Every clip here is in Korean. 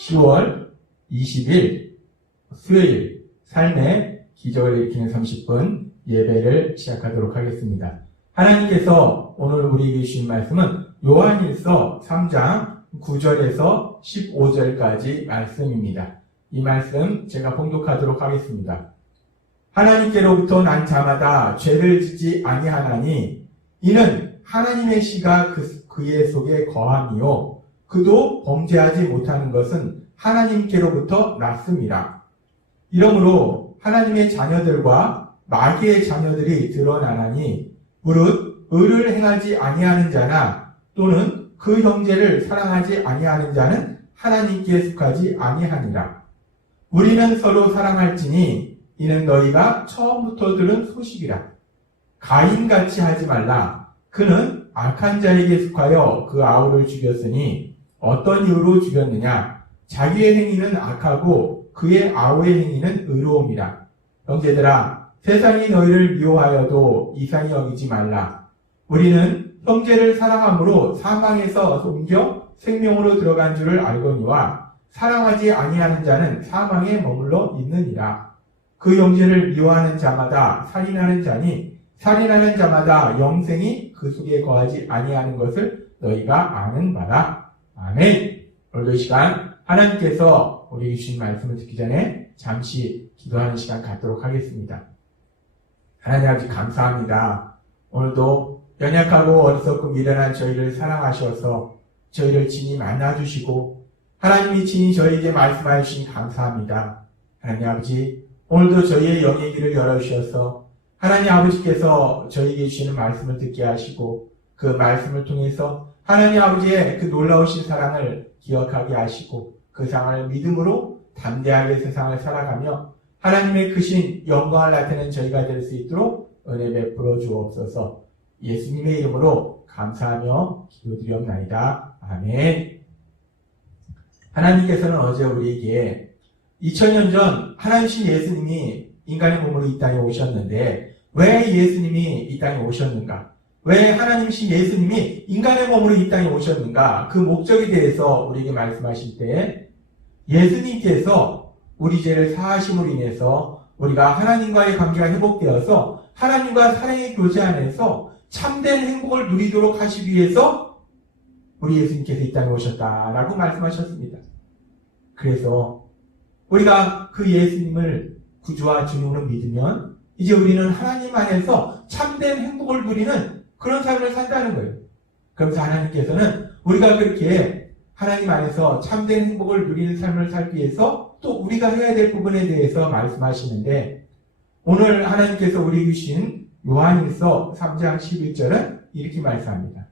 10월 20일 수요일 삶의 기적을 일으키는 30분 예배를 시작하도록 하겠습니다. 하나님께서 오늘 우리에게 주신 말씀은 요한일서 3장 9절에서 15절까지 말씀입니다. 이 말씀 제가 봉독하도록 하겠습니다. 하나님께로부터 난 자마다 죄를 짓지 아니하나니 이는 하나님의 씨가 그의 속에 거함이요 그도 범죄하지 못하는 것은 하나님께로부터 났습니다. 이러므로 하나님의 자녀들과 마귀의 자녀들이 드러나나니 무릇 의를 행하지 아니하는 자나 또는 그 형제를 사랑하지 아니하는 자는 하나님께 속하지 아니하니라. 우리는 서로 사랑할지니 이는 너희가 처음부터 들은 소식이라. 가인같이 하지 말라. 그는 악한 자에게 속하여 그 아우를 죽였으니 어떤 이유로 죽였느냐? 자기의 행위는 악하고 그의 아우의 행위는 의로움이라. 형제들아, 세상이 너희를 미워하여도 이상히 여기지 말라. 우리는 형제를 사랑함으로 사망에서 옮겨 생명으로 들어간 줄을 알거니와 사랑하지 아니하는 자는 사망에 머물러 있느니라. 그 형제를 미워하는 자마다 살인하는 자니 살인하는 자마다 영생이 그 속에 거하지 아니하는 것을 너희가 아는 바라. 아멘. 오늘도 이 시간 하나님께서 우리에게 주신 말씀을 듣기 전에 잠시 기도하는 시간 갖도록 하겠습니다. 하나님 아버지 감사합니다. 오늘도 연약하고 어리석고 미련한 저희를 사랑하셔서 저희를 친히 만나주시고 하나님이 친히 저희에게 말씀하여 주신 감사합니다. 하나님 아버지 오늘도 저희의 영의 길을 열어주셔서 하나님 아버지께서 저희에게 주시는 말씀을 듣게 하시고 그 말씀을 통해서 하나님 아버지의 그 놀라우신 사랑을 기억하게 하시고 그 사랑을 믿음으로 담대하게 세상을 살아가며 하나님의 크신 영광을 나타내는 저희가 될 수 있도록 은혜 베풀어 주옵소서. 예수님의 이름으로 감사하며 기도드리옵나이다. 아멘. 하나님께서는 어제 우리에게 2000년 전 하나님이신 예수님이 인간의 몸으로 이 땅에 오셨는데 왜 예수님이 이 땅에 오셨는가? 왜 하나님이신 예수님이 인간의 몸으로 이 땅에 오셨는가? 그 목적에 대해서 우리에게 말씀하실 때 예수님께서 우리 죄를 사하심으로 인해서 우리가 하나님과의 관계가 회복되어서 하나님과 사랑의 교제 안에서 참된 행복을 누리도록 하시기 위해서 우리 예수님께서 이 땅에 오셨다라고 말씀하셨습니다. 그래서 우리가 그 예수님을 구주와 주님으로 믿으면 이제 우리는 하나님 안에서 참된 행복을 누리는 그런 삶을 산다는 거예요. 그러면서 하나님께서는 우리가 그렇게 하나님 안에서 참된 행복을 누리는 삶을 살기 위해서 또 우리가 해야 될 부분에 대해서 말씀하시는데 오늘 하나님께서 우리에게 주신 요한일서 3장 11절은 이렇게 말씀합니다.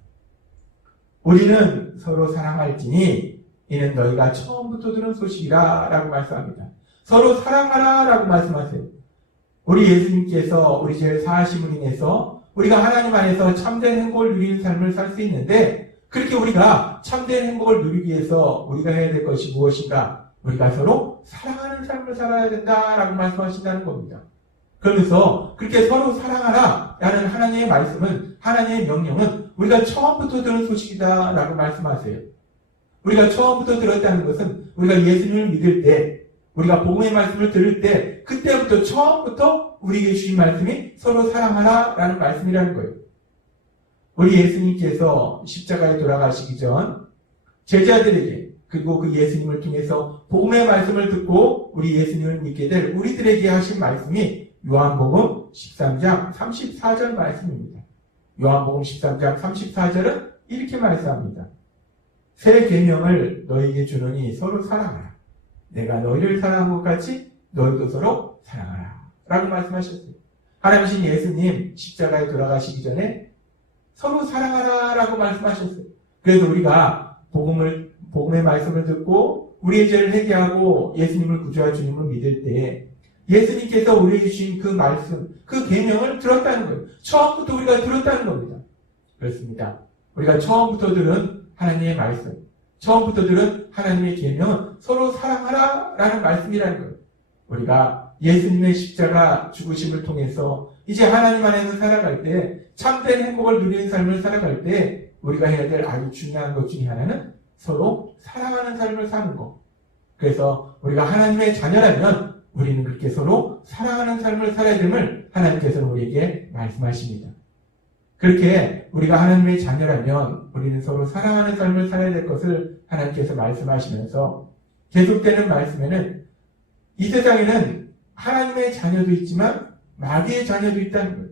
우리는 서로 사랑할지니 이는 너희가 처음부터 들은 소식이라 라고 말씀합니다. 서로 사랑하라 라고 말씀하세요. 우리 예수님께서 우리 죄를 사하심으로 인해서 우리가 하나님 안에서 참된 행복을 누리는 삶을 살 수 있는데 그렇게 우리가 참된 행복을 누리기 위해서 우리가 해야 될 것이 무엇인가? 우리가 서로 사랑하는 삶을 살아야 된다라고 말씀하신다는 겁니다. 그러면서 그렇게 서로 사랑하라 라는 하나님의 말씀은 하나님의 명령은 우리가 처음부터 들은 소식이다 라고 말씀하세요. 우리가 처음부터 들었다는 것은 우리가 예수님을 믿을 때 우리가 복음의 말씀을 들을 때 그때부터 처음부터 우리에게 주신 말씀이 서로 사랑하라 라는 말씀이라는 거예요. 우리 예수님께서 십자가에 돌아가시기 전 제자들에게 그리고 그 예수님을 통해서 복음의 말씀을 듣고 우리 예수님을 믿게 될 우리들에게 하신 말씀이 요한복음 13장 34절 말씀입니다. 요한복음 13장 34절은 이렇게 말씀합니다. 새 계명을 너희에게 주노니 서로 사랑하라. 내가 너희를 사랑한 것 같이 너희도 서로 사랑하라 라고 말씀하셨어요. 하나님이신 예수님 십자가에 돌아가시기 전에 서로 사랑하라 라고 말씀하셨어요. 그래서 우리가 복음의 말씀을 듣고 우리의 죄를 회개하고 예수님을 구주와 주님을 믿을 때 예수님께서 우리에게 주신 그 말씀, 그 계명을 들었다는 거예요. 처음부터 우리가 들었다는 겁니다. 그렇습니다. 우리가 처음부터 들은 하나님의 말씀, 처음부터 들은 하나님의 계명은 서로 사랑하라 라는 말씀이라는 거예요. 우리가 예수님의 십자가 죽으심을 통해서 이제 하나님 안에서 살아갈 때 참된 행복을 누리는 삶을 살아갈 때 우리가 해야 될 아주 중요한 것 중에 하나는 서로 사랑하는 삶을 사는 것. 그래서 우리가 하나님의 자녀라면 우리는 그렇게 서로 사랑하는 삶을 살아야 됨을 하나님께서는 우리에게 말씀하십니다. 그렇게 우리가 하나님의 자녀라면 우리는 서로 사랑하는 삶을 살아야 될 것을 하나님께서 말씀하시면서 계속되는 말씀에는 이 세상에는 하나님의 자녀도 있지만 마귀의 자녀도 있다는 거예요.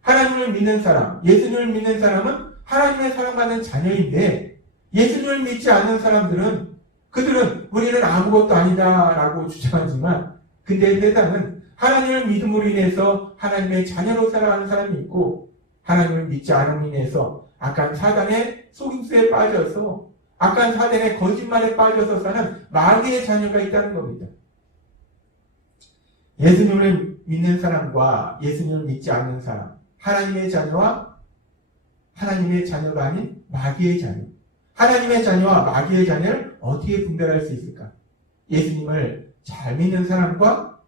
하나님을 믿는 사람, 예수님을 믿는 사람은 하나님의 사랑받는 자녀인데 예수님을 믿지 않는 사람들은 그들은 우리는 아무것도 아니다라고 주장하지만 근데 세상은 하나님을 믿음으로 인해서 하나님의 자녀로 살아가는 사람이 있고 하나님을 믿지 않음으로 인해서 악한 사단의 속임수에 빠져서 악한 사단의 거짓말에 빠져서 사는 마귀의 자녀가 있다는 겁니다. 예수님을 믿는 사람과 예수님을 믿지 않는 사람, 하나님의 자녀와 하나님의 자녀가 아닌 마귀의 자녀. 하나님의 자녀와 마귀의 자녀를 어떻게 분별할 수 있을까? 예수님을 잘 믿는 사람과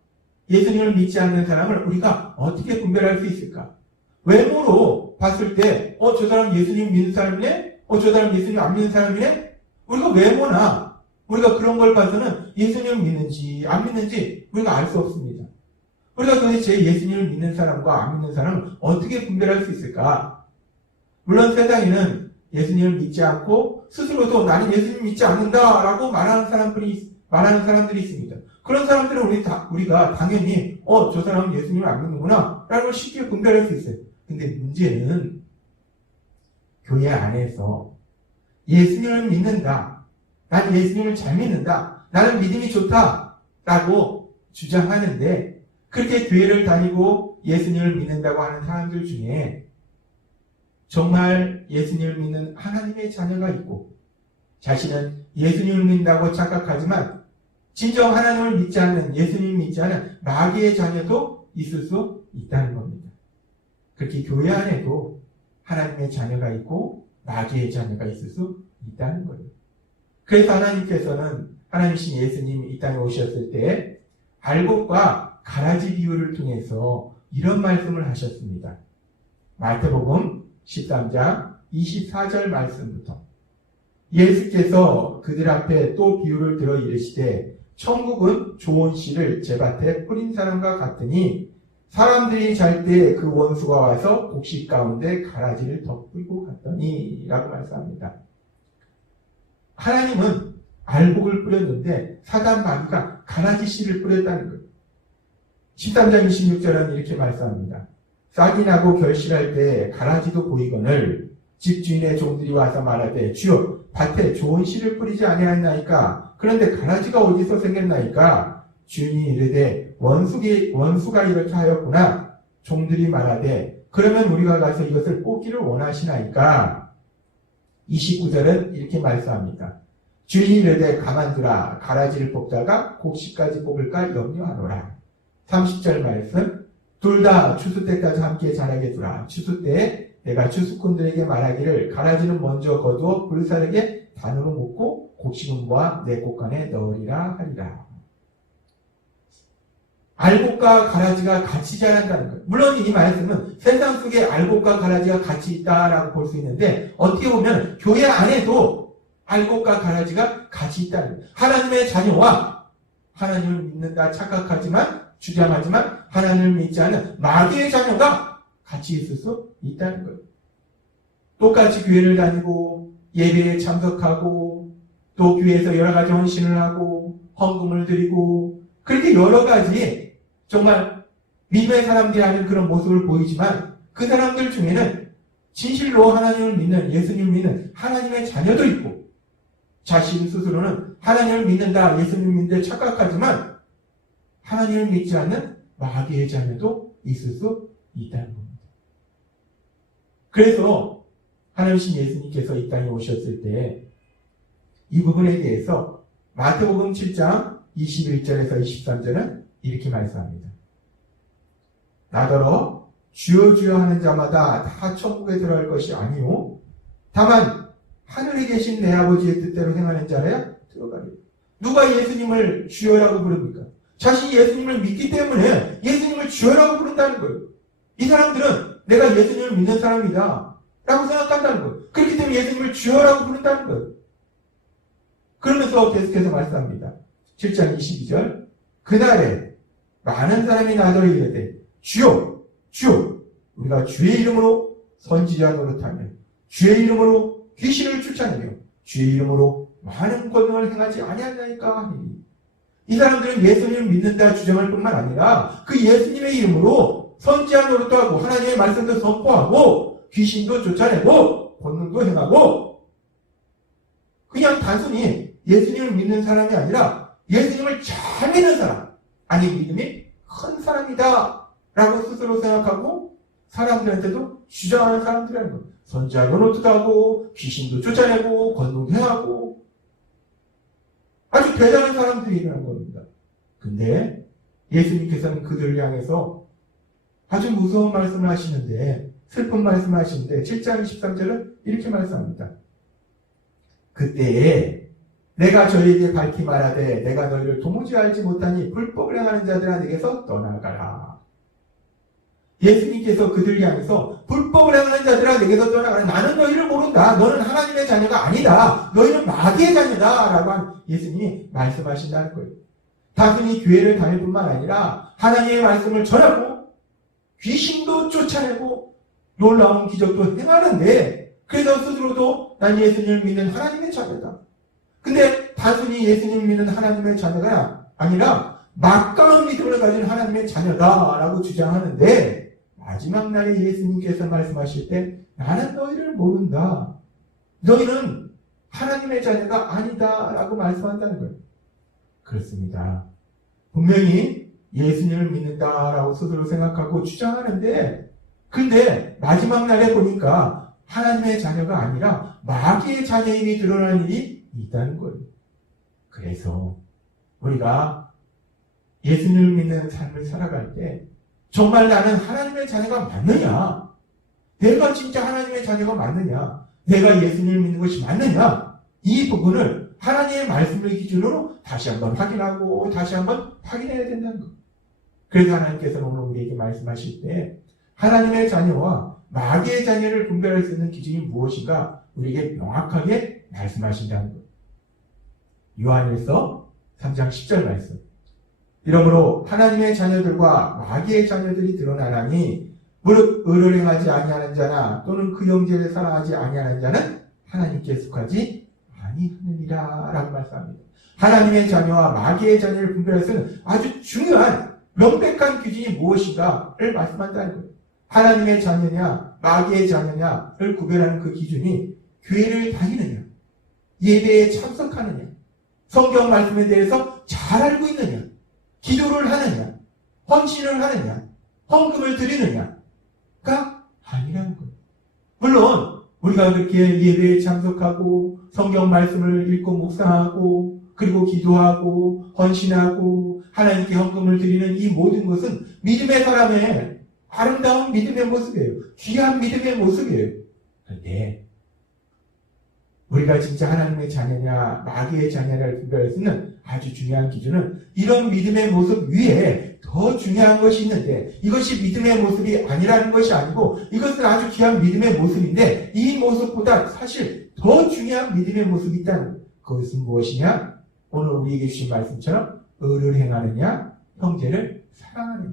예수님을 믿지 않는 사람을 우리가 어떻게 분별할 수 있을까? 외모로 봤을 때, 저 사람 예수님 믿는 사람이네? 저 사람 예수님 안 믿는 사람이네? 우리가 외모나 우리가 그런 걸 봐서는 예수님을 믿는지 안 믿는지 우리가 알 수 없습니다. 우리가 도대체 예수님을 믿는 사람과 안 믿는 사람을 어떻게 분별할 수 있을까? 물론 세상에는 예수님을 믿지 않고 스스로도 나는 예수님 믿지 않는다라고 말하는 사람들이 있습니다. 그런 사람들은 우리가 당연히 저 사람은 예수님을 안 믿는구나 라는 걸 쉽게 분별할 수 있어요. 근데 문제는 교회 안에서 예수님을 믿는다. 난 예수님을 잘 믿는다. 나는 믿음이 좋다. 라고 주장하는데 그렇게 교회를 다니고 예수님을 믿는다고 하는 사람들 중에 정말 예수님을 믿는 하나님의 자녀가 있고 자신은 예수님을 믿는다고 착각하지만 진정 하나님을 믿지 않는 예수님을 믿지 않는 마귀의 자녀도 있을 수 있다는 겁니다. 그렇게 교회 안에도 하나님의 자녀가 있고 마귀의 자녀가 있을 수 있다는 거예요. 그래서 하나님께서는 하나님이신 예수님이 이 땅에 오셨을 때 알곡과 가라지 비유를 통해서 이런 말씀을 하셨습니다. 마태복음 13장 24절 말씀부터 예수께서 그들 앞에 또 비유를 들어 이르시되 천국은 좋은 씨를 제밭에 뿌린 사람과 같으니 사람들이 잘 때 그 원수가 와서 곡식 가운데 가라지를 덮고 갔더니 라고 말씀합니다. 하나님은 알곡을 뿌렸는데 사단 마귀가 가라지 씨를 뿌렸다는 거예요. 13장 26절은 이렇게 말씀합니다. 싹이 나고 결실할 때 가라지도 보이거늘 집주인의 종들이 와서 말하되 주여 밭에 좋은 씨를 뿌리지 아니하였나이까 그런데 가라지가 어디서 생겼나이까 주인이 이르되 원수가 이렇게 하였구나. 종들이 말하되 그러면 우리가 가서 이것을 뽑기를 원하시나이까. 29절은 이렇게 말씀합니다. 주인이 이르되 가만두라. 가라지를 뽑다가 곡식까지 뽑을까 염려하노라. 30절 말씀. 둘 다 추수 때까지 함께 자라게 두라. 추수 때에 내가 추수꾼들에게 말하기를 가라지는 먼저 거두어 불사르게 단으로 묶고 곡식은 모아 내 곳간에 넣으리라 하리라. 알곡과 가라지가 같이 자란다는 거예요. 물론 이 말씀은 세상 속에 알곡과 가라지가 같이 있다라고 볼 수 있는데 어떻게 보면 교회 안에도 알곡과 가라지가 같이 있다는 거예요. 하나님의 자녀와 하나님을 믿는다 착각하지만 주장하지만 하나님을 믿지 않은 마귀의 자녀가 같이 있을 수 있다는 거예요. 똑같이 교회를 다니고 예배에 참석하고 또 교회에서 여러 가지 헌신을 하고 헌금을 드리고 그렇게 여러 가지 정말 믿음의 사람들이 하는 그런 모습을 보이지만 그 사람들 중에는 진실로 하나님을 믿는 예수님을 믿는 하나님의 자녀도 있고 자신 스스로는 하나님을 믿는다 예수님을 믿는데 착각하지만 하나님을 믿지 않는 마귀의 자녀도 있을 수 있다는 겁니다. 그래서 하나님이신 예수님께서 이 땅에 오셨을 때 이 부분에 대해서 마태복음 7장 21절에서 23절은 이렇게 말씀합니다. 나더러 주여 주여 하는 자마다 다 천국에 들어갈 것이 아니요 다만 하늘에 계신 내 아버지의 뜻대로 행하는 자라야 들어가리라. 누가 예수님을 주여라고 부릅니까? 자신이 예수님을 믿기 때문에 예수님을 주여라고 부른다는 거예요. 이 사람들은 내가 예수님을 믿는 사람이다 라고 생각한다는 거예요. 그렇기 때문에 예수님을 주여라고 부른다는 거예요. 그러면서 계속해서 말씀합니다. 7장 22절 그날에 많은 사람이 나더러 이르되 주여 주여 우리가 주의 이름으로 선지자 노릇하며 주의 이름으로 귀신을 쫓아내며 주의 이름으로 많은 권능을 행하지 아니하나이까 하니 이 사람들은 예수님을 믿는다 주장할 뿐만 아니라 그 예수님의 이름으로 선지자 노릇도 하고 하나님의 말씀도 선포하고 귀신도 쫓아내고 권능도 행하고 그냥 단순히 예수님을 믿는 사람이 아니라 예수님을 잘 믿는 사람 아니 믿음이 큰 사람이다 라고 스스로 생각하고 사람들한테도 주장하는 사람들이라는 거예요. 선지자 노릇도 하고 귀신도 쫓아내고 권능도 행하고 아주 대단한 사람들이라는 겁니다. 근데 예수님께서는 그들을 향해서 아주 무서운 말씀을 하시는데 슬픈 말씀을 하시는데 7장 23절은 이렇게 말씀합니다. 그때에 내가 저희에게 밝히 말하되 내가 너희를 도무지 알지 못하니 불법을 행하는 자들아 내게서 떠나가라. 예수님께서 그들을 향해서 불법을 행하는 자들아 내게서 떠나가라. 나는 너희를 모른다. 너는 하나님의 자녀가 아니다. 너희는 마귀의 자녀다. 라고 한 예수님이 말씀하신다는 거예요. 단순히 교회를 다닐 뿐만 아니라 하나님의 말씀을 전하고 귀신도 쫓아내고 놀라운 기적도 행하는데 그래서 스스로도 난 예수님을 믿는 하나님의 자녀다. 근데 단순히 예수님을 믿는 하나님의 자녀가 아니라 막강한 믿음을 가진 하나님의 자녀다라고 주장하는데 마지막 날에 예수님께서 말씀하실 때 나는 너희를 모른다. 너희는 하나님의 자녀가 아니다라고 말씀한다는 거예요. 그렇습니다. 분명히 예수님을 믿는다라고 스스로 생각하고 주장하는데 근데 마지막 날에 보니까 하나님의 자녀가 아니라 마귀의 자녀임이 드러나는 일이 있다는 거예요. 그래서 우리가 예수님을 믿는 삶을 살아갈 때 정말 나는 하나님의 자녀가 맞느냐? 내가 진짜 하나님의 자녀가 맞느냐? 내가 예수님을 믿는 것이 맞느냐? 이 부분을 하나님의 말씀을 기준으로 다시 한번 확인하고 다시 한번 확인해야 된다는 것. 그래서 하나님께서는 오늘 우리에게 말씀하실 때 하나님의 자녀와 마귀의 자녀를 분별할 수 있는 기준이 무엇인가 우리에게 명확하게 말씀하신다는 것. 요한일서 3장 10절 말씀. 이러므로 하나님의 자녀들과 마귀의 자녀들이 드러나나니 무릇 의를 행하지 아니하는 자나 또는 그 형제를 사랑하지 아니하는 자는 하나님께 속하지 아니하느니라 라고 말씀합니다. 하나님의 자녀와 마귀의 자녀를 분별할 수 있는 아주 중요한 명백한 기준이 무엇인가를 말씀한다는 거예요. 하나님의 자녀냐 마귀의 자녀냐를 구별하는 그 기준이 교회를 다니느냐 예배에 참석하느냐 성경 말씀에 대해서 잘 알고 있느냐 기도를 하느냐 헌신을 하느냐 헌금을 드리느냐가 아니라는 거예요. 물론 우리가 그렇게 예배에 참석하고 성경 말씀을 읽고 묵상하고 그리고 기도하고 헌신하고 하나님께 헌금을 드리는 이 모든 것은 믿음의 사람의 아름다운 믿음의 모습이에요. 귀한 믿음의 모습이에요. 그런데 우리가 진짜 하나님의 자녀냐 마귀의 자녀냐를 분별할 수 있는 아주 중요한 기준은 이런 믿음의 모습 위에 더 중요한 것이 있는데 이것이 믿음의 모습이 아니라는 것이 아니고 이것은 아주 귀한 믿음의 모습인데 이 모습보다 사실 더 중요한 믿음의 모습이 있다는 거예요. 그것은 무엇이냐? 오늘 우리에게 주신 말씀처럼 의를 행하느냐 형제를 사랑하느냐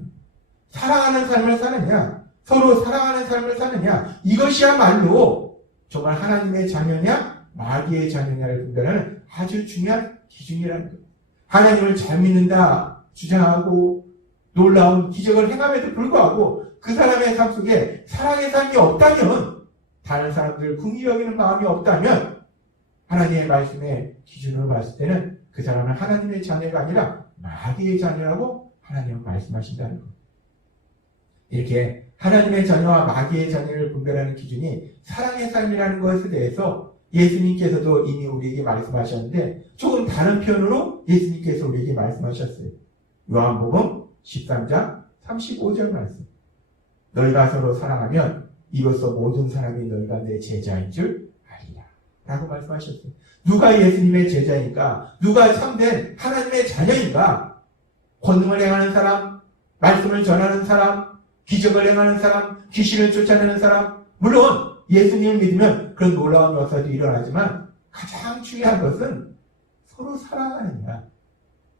사랑하는 삶을 사느냐 서로 사랑하는 삶을 사느냐 이것이야말로 정말 하나님의 자녀냐 마귀의 자녀냐를 분별하는 아주 중요한 기준이라는 거예요. 하나님을 잘 믿는다 주장하고 놀라운 기적을 행함에도 불구하고 그 사람의 삶 속에 사랑의 삶이 없다면 다른 사람들 긍휼히 여기는 마음이 없다면 하나님의 말씀의 기준으로 봤을 때는 그 사람은 하나님의 자녀가 아니라 마귀의 자녀라고 하나님은 말씀하신다는 거예요. 이렇게 하나님의 자녀와 마귀의 자녀를 분별하는 기준이 사랑의 삶이라는 것에 대해서 예수님께서도 이미 우리에게 말씀하셨는데 조금 다른 표현으로 예수님께서 우리에게 말씀하셨어요. 요한복음 13장 35절 말씀. 너희가 서로 사랑하면 이로써 모든 사람이 너희가 내 제자인 줄 아리라 라고 말씀하셨어요. 누가 예수님의 제자인가? 누가 참된 하나님의 자녀인가? 권능을 행하는 사람, 말씀을 전하는 사람, 기적을 행하는 사람, 귀신을 쫓아내는 사람. 물론 예수님을 믿으면 그런 놀라운 역사도 일어나지만 가장 중요한 것은 서로 사랑하느냐.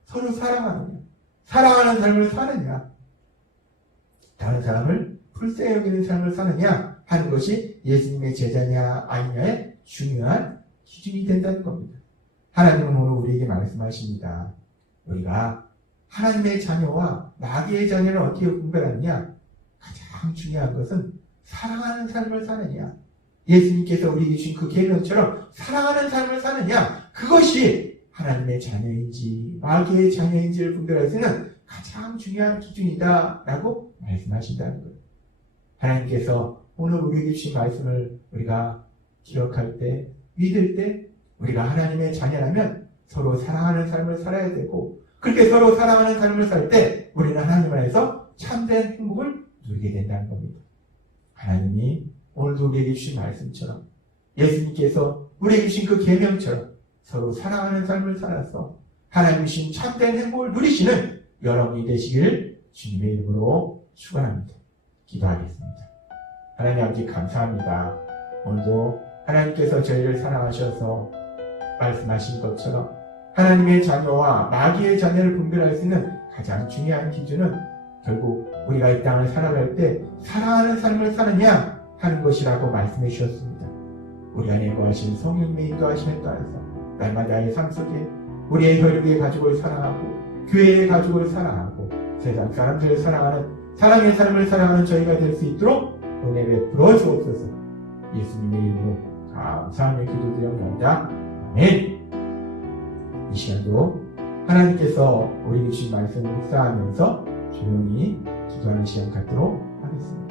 서로 사랑하느냐, 사랑하는 삶을 사느냐, 다른 사람을 불쌍히 여기는 삶을 사느냐 하는 것이 예수님의 제자냐 아니냐의 중요한 기준이 된다는 겁니다. 하나님은 오늘 우리에게 말씀하십니다. 우리가 하나님의 자녀와 마귀의 자녀를 어떻게 분별하느냐? 가장 중요한 것은 사랑하는 삶을 사느냐, 예수님께서 우리에게 주신 그 계명처럼 사랑하는 삶을 사느냐, 그것이 하나님의 자녀인지 마귀의 자녀인지를 분별할 수 있는 가장 중요한 기준이다 라고 말씀하신다는 거예요. 하나님께서 오늘 우리에게 주신 말씀을 우리가 기억할 때, 믿을 때 우리가 하나님의 자녀라면 서로 사랑하는 삶을 살아야 되고, 그렇게 서로 사랑하는 삶을 살 때 우리는 하나님 안에서 참된 행복을 누리게 된다는 겁니다. 하나님이 오늘도 우리에게 주신 말씀처럼, 예수님께서 우리에게 주신 그 계명처럼 서로 사랑하는 삶을 살아서 하나님 주신 참된 행복을 누리시는 여러분이 되시길 주님의 이름으로 축원합니다. 기도하겠습니다. 하나님 아버지 감사합니다. 오늘도 하나님께서 저희를 사랑하셔서 말씀하신 것처럼 하나님의 자녀와 마귀의 자녀를 분별할 수 있는 가장 중요한 기준은 결국 우리가 이 땅을 살아갈 때 사랑하는 삶을 사느냐 하는 것이라고 말씀해 주셨습니다. 우리 안에 거하신 성령님의 인도하심에 따라서 날마다의 삶 속에 우리의 혈육의 가족을 사랑하고 교회의 가족을 사랑하고 세상 사람들을 사랑하는 사랑의 삶을 살아가는 저희가 될 수 있도록 은혜 베풀어 주옵소서. 예수님의 이름으로 감사하며 기도드립니다. 아멘. 이 시간도 하나님께서 우리에게 주신 말씀을 묵상하면서 조용히 기도하는 시간 갖도록 하겠습니다.